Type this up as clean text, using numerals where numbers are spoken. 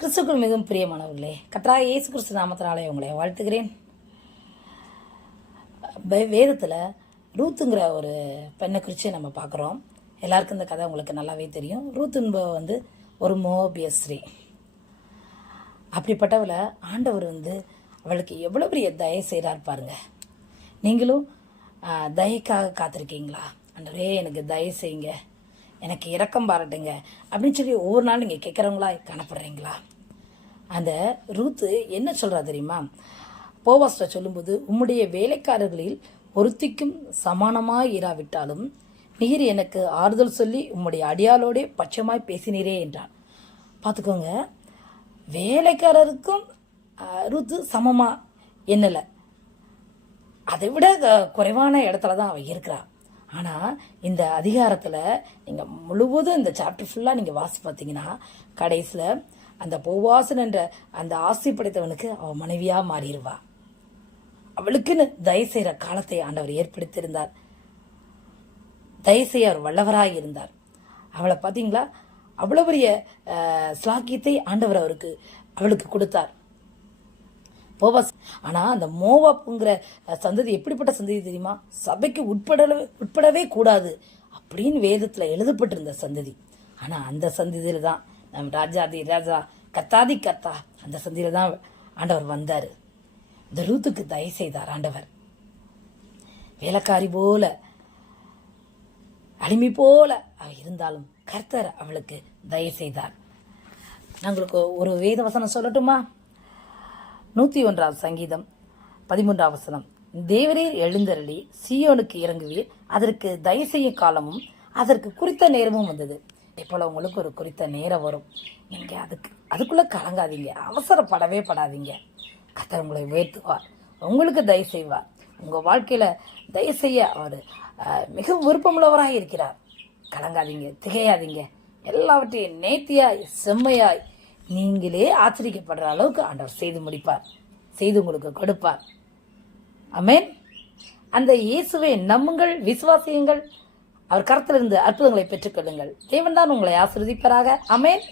கிறிஸ்துக்குள் மிகவும் பிரியமானவர்களே, கர்த்தராகிய இயேசு கிறிஸ்து நாமத்தினாலே உங்களை வாழ்த்துகிறேன். வேதத்தில் ரூத்துங்கிற ஒரு பெண்ணை குறித்து நம்ம பார்க்குறோம். எல்லாருக்கும் இந்த கதை உங்களுக்கு நல்லாவே தெரியும். ரூத் என்பவ ஒரு மோபிய ஸ்ரீ. அப்படிப்பட்டவளை ஆண்டவர் அவளுக்கு எவ்வளோ பெரிய தயை செய்கிறார் பாருங்க. நீங்களும் தயக்காக காத்திருக்கீங்களா? ஆண்டவரே எனக்கு தயை செய்யுங்க, எனக்கு இரக்கம் பாராட்டுங்க அப்படின்னு சொல்லி ஒவ்வொரு நாள் நீங்கள் கேட்குறவங்களா காணப்படுறீங்களா? அந்த ரூத்து என்ன சொல்கிறா தெரியுமா? போவாஸ்ட சொல்லும்போது, உம்முடைய வேலைக்காரர்களில் ஒருத்திக்கும் சமானமாக இராவிட்டாலும் நீர் எனக்கு ஆறுதல் சொல்லி உம்முடைய அடியாளோடே பட்சமாய் பேசினீரே என்றான். பார்த்துக்கோங்க, வேலைக்காரருக்கும் ரூத்து சமமாக என்னலை, அதை விட குறைவான இடத்துல தான் அவள் இருக்கிறா. ஆனால் இந்த அதிகாரத்தில் நீங்கள் முழுவதும் இந்த சாப்டர் ஃபுல்லாக நீங்கள் வாசி பார்த்தீங்கன்னா, கடைசியில் அந்த போவாசன் என்ற அந்த ஆசை படைத்தவனுக்கு அவள் மனைவியாக மாறிடுவா. அவளுக்குன்னு தயவு செய்கிற காலத்தை ஆண்டவர் ஏற்படுத்தியிருந்தார். தயவு செய்ய அவர் வல்லவராக இருந்தார். அவளை பார்த்தீங்களா, அவ்வளோ பெரிய ஸ்லாக்கியத்தை ஆண்டவர் அவளுக்கு கொடுத்தார். போவாஸ். ஆனால் அந்த மோவாப்புங்கிற சந்ததி எப்படிப்பட்ட சந்ததி தெரியுமா? சபைக்கு உட்படவே கூடாது அப்படின்னு வேதத்தில் எழுதப்பட்டிருந்த சந்ததி. ஆனால் அந்த சந்ததியில் தான் நம் ராஜாதி ராஜா கத்தாதி கத்தா அந்த சந்ததியில் தான் ஆண்டவர் வந்தார். இந்த ரூத்துக்கு தயவு செய்தார் ஆண்டவர். வேலைக்காரி போல, அடிமை போல அவ இருந்தாலும் கர்த்தர் அவளுக்கு தயவு செய்தார். நான் உங்களுக்கு ஒரு வேத வசனம் சொல்லட்டுமா? 101 சங்கீதம் 13 தேவரீர் எழுந்தருளி சீயோனுக்கு இறங்குவீர், அதற்கு தயவு செய்ய காலமும் அதற்கு குறித்த நேரமும் வந்தது. இப்போல உங்களுக்கு ஒரு குறித்த நேரம் வரும். நீங்க அதுக்குள்ள கலங்காதீங்க, அவசரப்படவே படாதீங்க. கர்த்தர் உங்களை உயர்த்துவார், உங்களுக்கு தயவு செய்வார். உங்க வாழ்க்கையில தயவு செய்ய அவர் மிகவும் விருப்பமுள்ளவராக இருக்கிறார். கலங்காதீங்க, திகையாதீங்க. எல்லாவற்றையும் நேர்த்தியாய் செம்மையாய் நீங்களே ஆச்சரிக்கப்படுற அளவுக்கு ஆண்டவர் செய்து முடிப்பார், செய்து உங்களுக்கு கொடுப்பார். ஆமென். அந்த இயேசுவை நம்புங்கள், விசுவாசியுங்கள், அவர் கரத்திலிருந்து அற்புதங்களை பெற்றுக்கொள்ளுங்கள். தேவன் தான் உங்களை ஆசீர்வதிப்பாராக. ஆமென்.